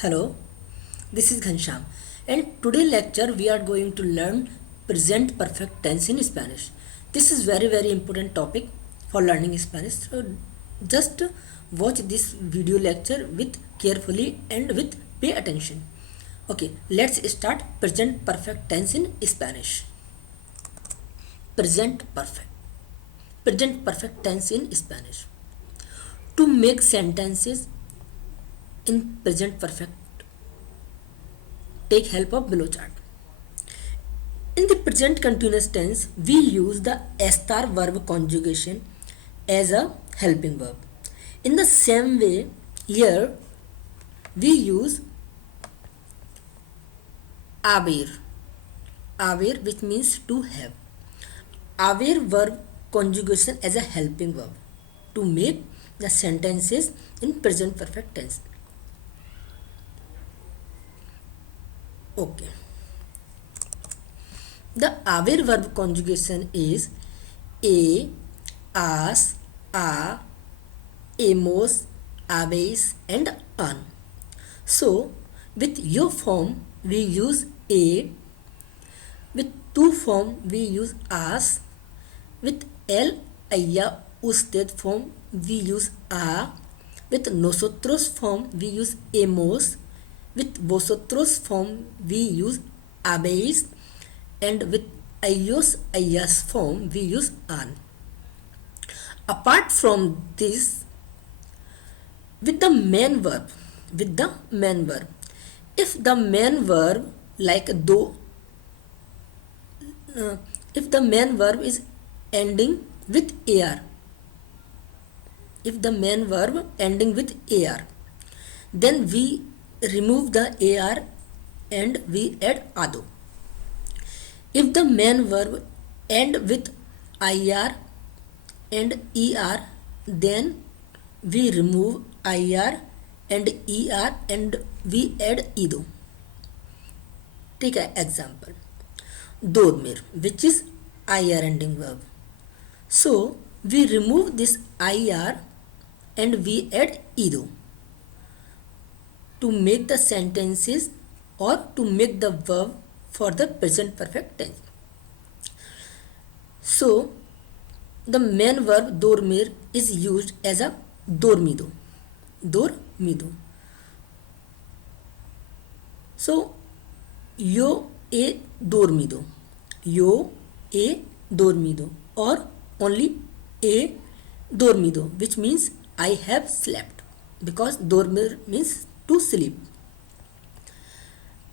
Hello, this is Ghansham, and today lecture we are going to learn present perfect tense in Spanish. This is very important topic for learning Spanish. So just watch this video lecture with carefully and with pay attention. Okay, let's start present perfect tense in Spanish. Present perfect. Present perfect tense in Spanish. To make sentences in present perfect, take help of below chart. In the present continuous tense, we use the estar verb conjugation as a helping verb. In the same way, here we use haber, haber which means to have. Haber verb conjugation as a helping verb to make the sentences in present perfect tense. Okay. The haber verb conjugation is a, as, a, amos, habéis, and an. So, with your form we use a, with tu form we use as, with él, ella, usted form we use a, with nosotros form we use hemos, with vosotros form we use habéis, and with ellos, ellas form we use an. Apart from this, with the main verb, if the main verb like do, if the main verb is ending with ar, if the main verb ending with ar, then we remove the ar and we add ado. If the main verb end with ir and er, then we remove ir and er and we add ido. Take an example. Dormir, which is ir ending verb. So we remove this ir and we add ido to make the sentences or to make the verb for the present perfect tense. So the main verb dormir is used as a dormido. So yo he dormido, or only he dormido, which means I have slept, because dormir means to sleep.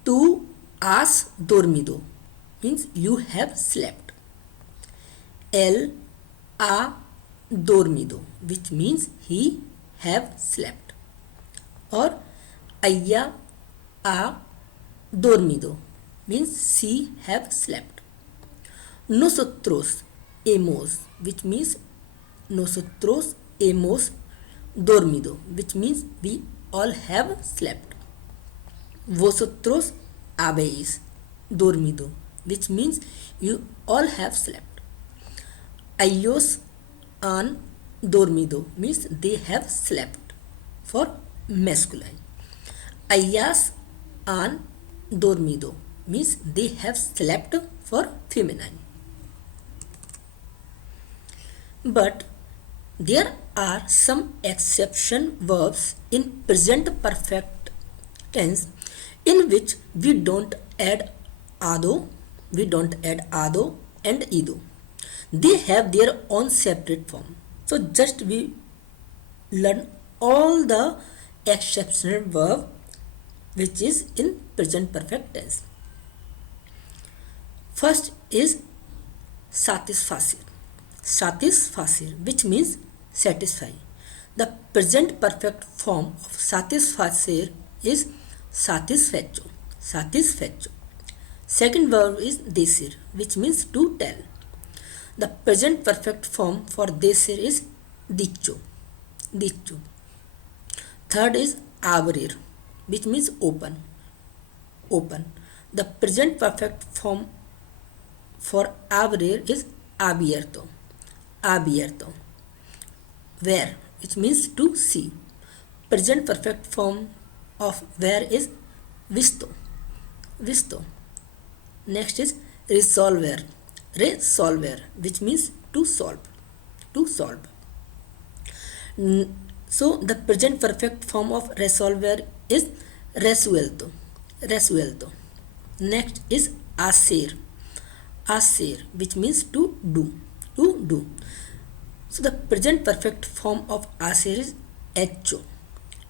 Tu has dormido means you have slept. Él ha dormido, which means he have slept. Or ella ha dormido means she have slept. Nosotros hemos, which means nosotros hemos dormido, which means we all have slept. Vosotros habéis dormido, which means you all have slept. Ellos han dormido means they have slept for masculine. Ellas han dormido means they have slept for feminine. But there are some exception verbs in present perfect tense in which we don't add ado and ido. They have their own separate form. So just we learn all the exceptional verb which is in present perfect tense. First is satisfacer, which means satisfy. The present perfect form of satisfacer is satisfecho. Second verb is decir, which means to tell. The present perfect form for decir is dicho. Third is abrir, which means open. The present perfect form for abrir is abierto. Where, which means to see. Present perfect form of where is visto. Visto. Next is resolver. Resolver, which means to solve. To solve. So the present perfect form of resolver is resuelto. Resuelto. Next is hacer. Hacer, which means to do. To do. So the present perfect form of hacer is hecho.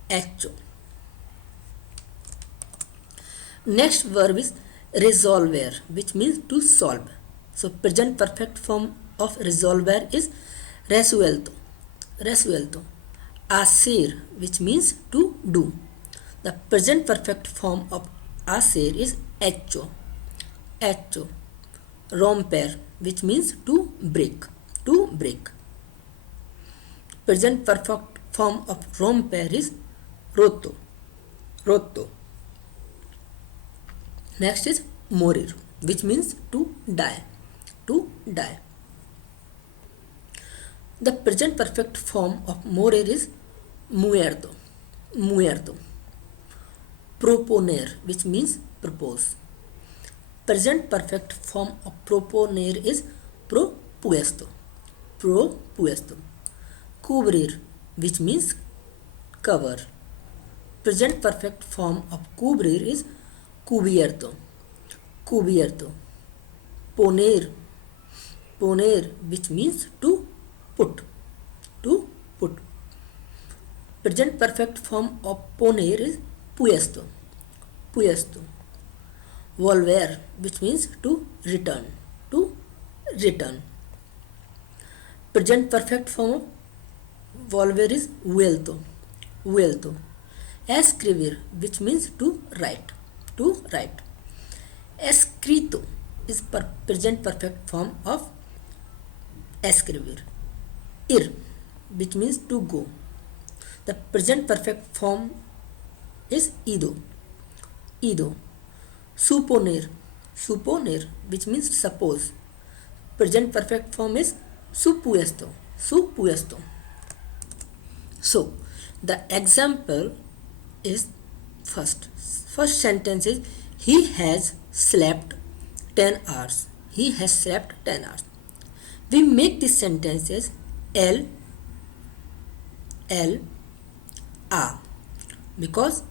Hecho. Next verb is resolver, which means to solve. So present perfect form of resolver is resuelto. Resuelto. Hacer, which means to do. The present perfect form of hacer is hecho. Hecho. Romper, which means to break. To break. Present perfect form of romper is roto. Roto. Next is morir, which means to die. To die. The present perfect form of morir is muerto. Muerto. Proponer, which means propose. Present perfect form of proponer is propuesto. Propuesto. Cubrir, which means cover. Present perfect form of cubrir is cubierto. Cubierto. Poner. Poner, which means to put. To put. Present perfect form of poner is puesto. Puesto. Volver, which means to return. To return. Present perfect form of volver is vuelto. Vuelto. Escribir, which means to write. To write. Escrito is present perfect form of escribir. Ir, which means to go. The present perfect form is ido. Ido. Suponer. Suponer, which means suppose. Present perfect form is supuesto. Supuesto. So the example is first sentence is he has slept 10 hours. He has slept 10 hours. We make this sentence as L A because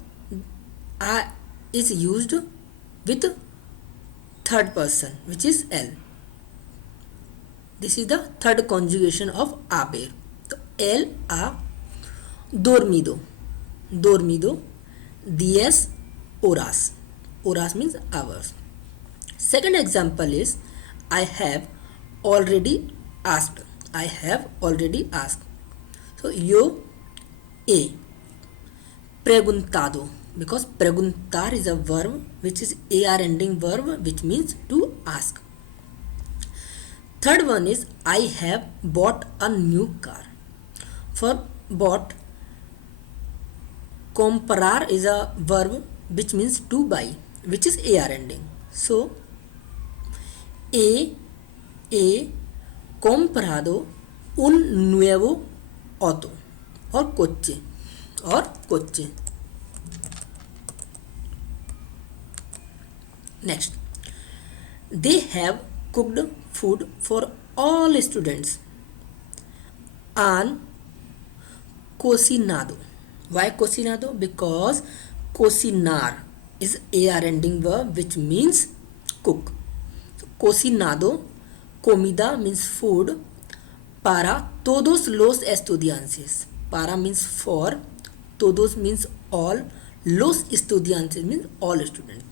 A is used with third person, which is L. This is the third conjugation of haber. So L ha dormido. Dormido 10 horas. Horas means hours. Second example is I have already asked. I have already asked. So yo he preguntado, because preguntar is a verb which is ar ending verb, which means to ask. Third one is I have bought a new car. For bought, comprar is a verb which means to buy, which is ar ending. So he comprado un nuevo auto or coche. Next, they have cooked food for all students. Han cocinado. Why cocinado? Because cocinar is ar ending verb which means cook. Cocinado, comida means food, para todos los estudiantes. Para means for, todos means all, los estudiantes means all students.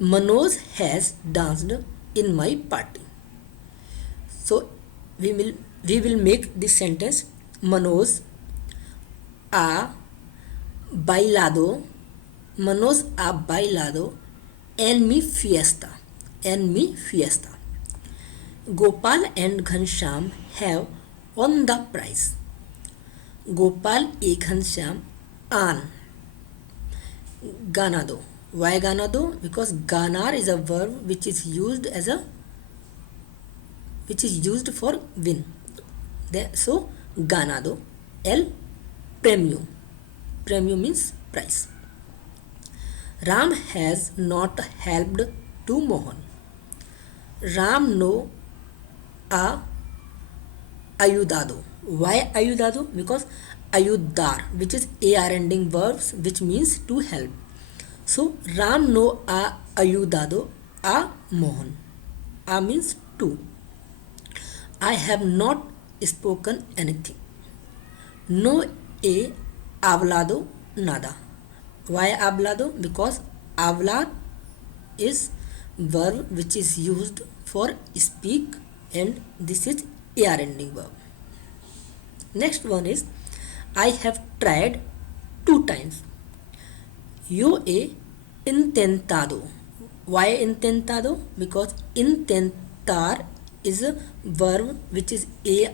Manoj has danced in my party. So we will make this sentence. Manoj ha bailado. Manoj ha bailado en mi fiesta. En mi fiesta. Gopal and Ghanshyam have won the prize. Gopal and Ghanshyam an ganado. Why ganado? Because ganar is a verb which is used for win. So ganado. El premio. Premio means price. Ram has not helped to Mohan. Ram no a ayudado. Why ayudado? Because ayudar, which is ar ending verbs, which means to help. So Ram no a ayudado a Mohan. A means to. I have not spoken anything. No he hablado nada. Why hablado? Because hablar is verb which is used for speak, and this is er ending verb. Next one is I have tried 2 times. Yo he intentado. Why intentado? Because intentar is a verb which is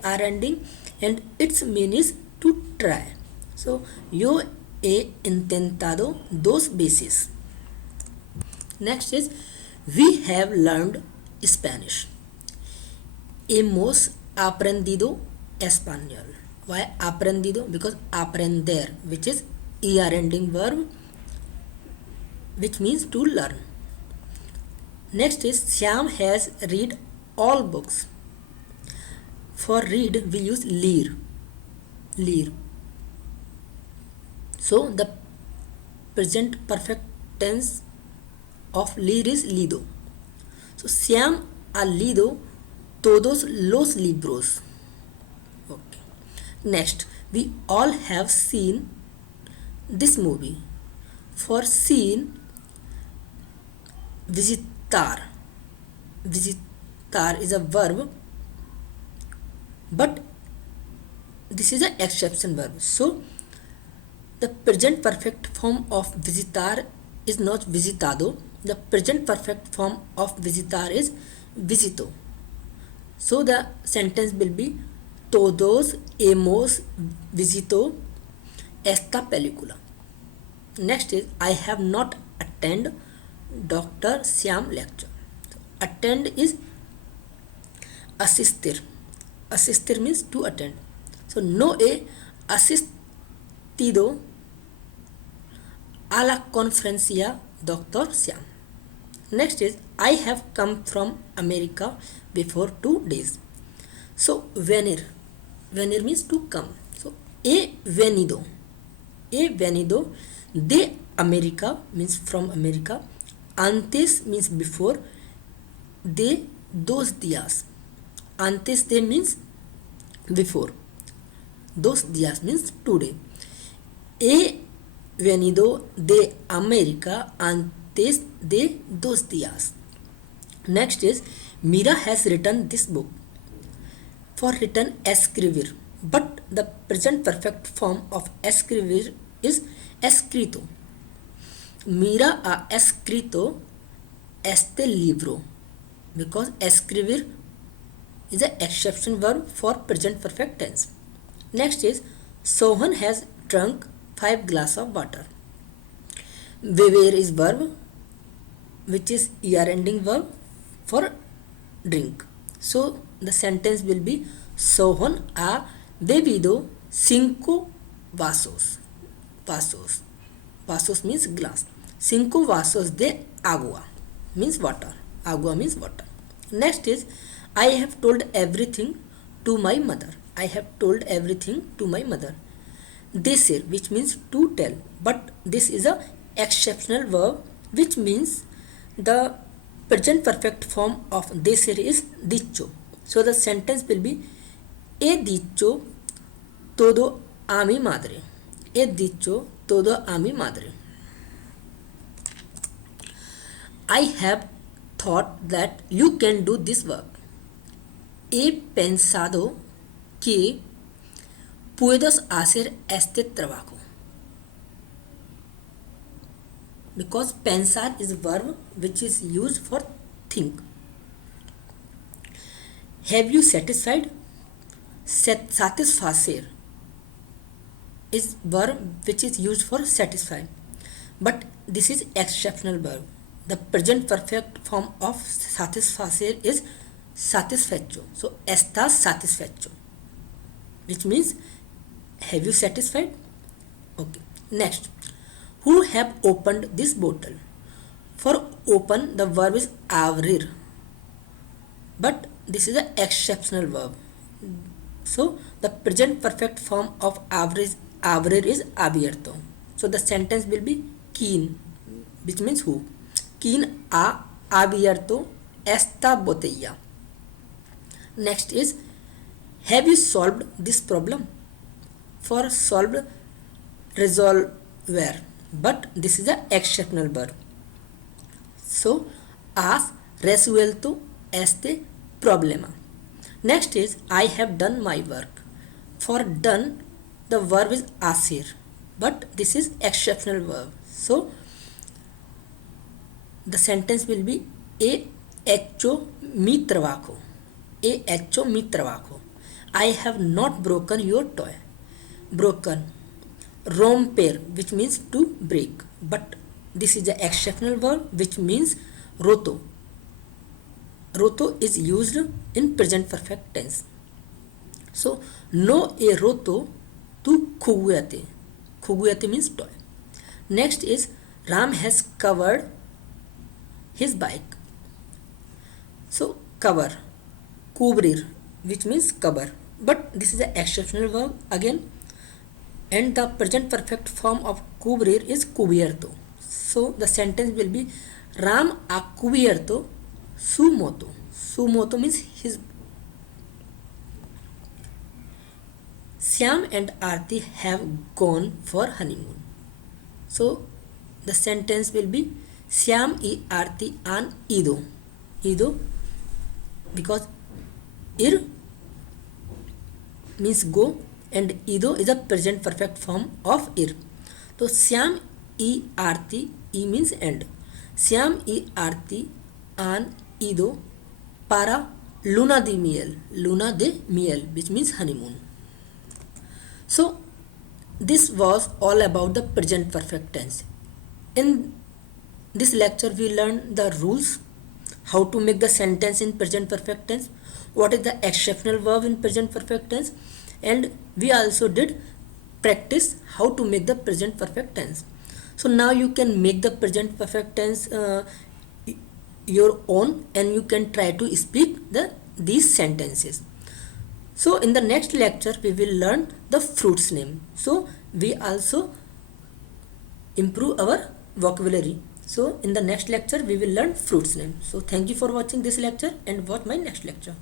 ar ending, and its meaning is to try. So yo he intentado dos veces. Next is we have learned Spanish. Hemos aprendido español. Why aprendido? Because aprender, which is er ending verb, which means to learn. Next is Shyam has read all books. For read we use leer. Leer. So the present perfect tense of leer is lido. So Shyam ha leído todos los libros. Okay. Next, we all have seen this movie. For seen, visitar. Visitar is a verb, but this is an exception verb. So the present perfect form of visitar is not visitado. The present perfect form of visitar is visito. So the sentence will be todos hemos visitado esta película. Next is I have not attended Dr. Shyam lecture. Attend is asistir. Asistir means to attend. So no he asistido a la conferencia Dr. Shyam. Next is I have come from America before 2 days. So venir. Venir means to come. So he venido. He venido de America means from America. Antes means before. De 2 días. Antes de means before. 2 días means today. He venido de America antes de 2 días. Next is Mira has written this book. For written escribir, but the present perfect form of escribir is escrito. Mira ha escrito este libro, because escribir is an exception verb for present perfect tense. Next is Sohan has drunk 5 glasses of water. Beber is verb which is er ending verb for drink. So the sentence will be Sohan ha bebido 5 vasos. Vasos. Vasos means glass. 5 vasos de agua means water. Agua means water. Next is I have told everything to my mother. I have told everything to my mother. Decir, which means to tell, but this is a exceptional verb which means the present perfect form of decir is dicho. So the sentence will be he dicho todo a mi madre. He dicho todo a mi madre. I have thought that you can do this work. He pensado que puedes hacer este trabajo. Because pensar is a verb which is used for think. Have you satisfied? Satisfacer is verb which is used for satisfy, but this is exceptional verb. The present perfect form of satisfacer is satisfecho. So estás satisfecho, which means have you satisfied? Okay. Next, Who have opened this bottle? For open, the verb is avrir, but this is an exceptional verb. So the present perfect form of avrir is abierto. So the sentence will be quien, which means who. Quien ha abierto esta botella. Next is, have you solved this problem? For solved, resolver, but this is an exceptional verb. So has resuelto este problema. Next is, I have done my work. For done, the verb is hacer, but this is exceptional verb. So the sentence will be he hecho mi trabajo. He hecho mi trabajo. I have not broken your toy. Broken, romper, which means to break, but this is the exceptional verb which means roto. Roto is used in present perfect tense. So no he roto tu juguete. Juguete means toy. Next is, Ram has covered his bike. So cover, cubrir, which means cover, but this is an exceptional verb again, and the present perfect form of cubrir is cubierto. So the sentence will be, Ram ha cubierto su moto. Su moto means his. Syam and Aarti have gone for honeymoon. So the sentence will be, Syam y Aarti han ido. Ido, because ir means go and ido is a present perfect form of ir. So Syam y Aarti, e means and. Syam y Aarti han ido para luna de miel. Luna de miel, which means honeymoon. So this was all about the present perfect tense. In this lecture we learned the rules, how to make the sentence in present perfect tense, what is the exceptional verb in present perfect tense, and we also did practice how to make the present perfect tense. So now you can make the present perfect tense your own, and you can try to speak these sentences. So in the next lecture we will learn the fruits name. So we also improve our vocabulary. So in the next lecture we will learn fruits name. So thank you for watching this lecture and watch my next lecture.